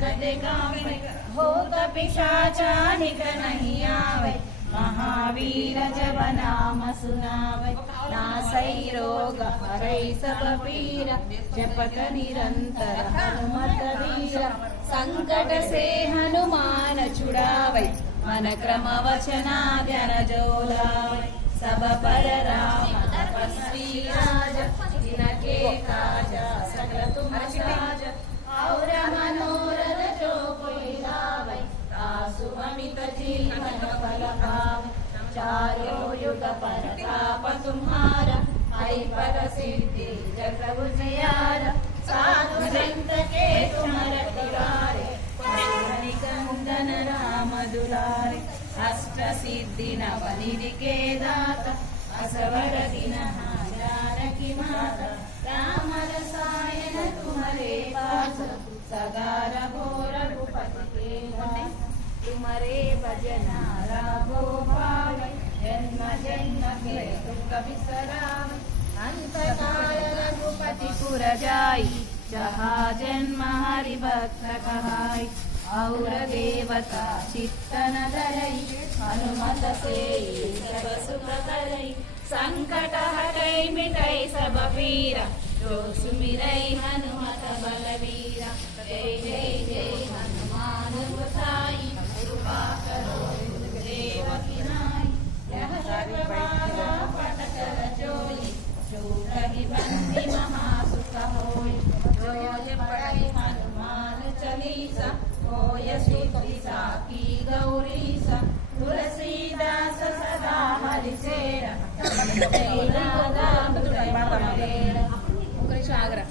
गदे गावे, भूत पिशाचा नित नहीं आवे, महावीर जब नाम सुनावे, नासै रोग हरै सब पीरा, जपत निरंतर हनुमत वीरा, संकट से हनुमान छुड़ावे, मन क्रम वचना ध्यान जो लावे, सब पर राम तपस्वी राजा, जिनके काजा सकल तुम साजा, और मनोरथ जो कोई लावे, आसु अमित जीवन फल पावे, चारों युग परताप तुम्हारा, आई पर सिद्धि जग उजियारा, साधु संत के तुम रखवारे, कंदन राम दुलारे, अष्ट सिद्धि नवनिधि के दाता, असवर दिन जानकी माता, राम रसायन तुम्हारे पास, सदा रघो रघुपति के दास, तुम्हारे भजना राघो भावे, जन्म जन्म के दुख बिसरावे, अंत काल रघुपति पुर जाई, जहाँ जन्म हरि भक्त कहाई, और देवता चित्तन धरई, हनुमत से सब सुख करई, संकट हटई मिटई सब पीरा, जो सुमिरई हनुमत बलवीरा, जय जय जय हनुमान गोसाई, कृपा करो गुरुदेव की नाई, यह सर्वमाला पठ कर जोई, जो रही बंदी महासुख होई, जो ये पढ़ई हनुमान चालीसा, होय सिद्धि साकी गौरीसा, तुलसीदास सदा हरिसेरा, जय राधा आग्रह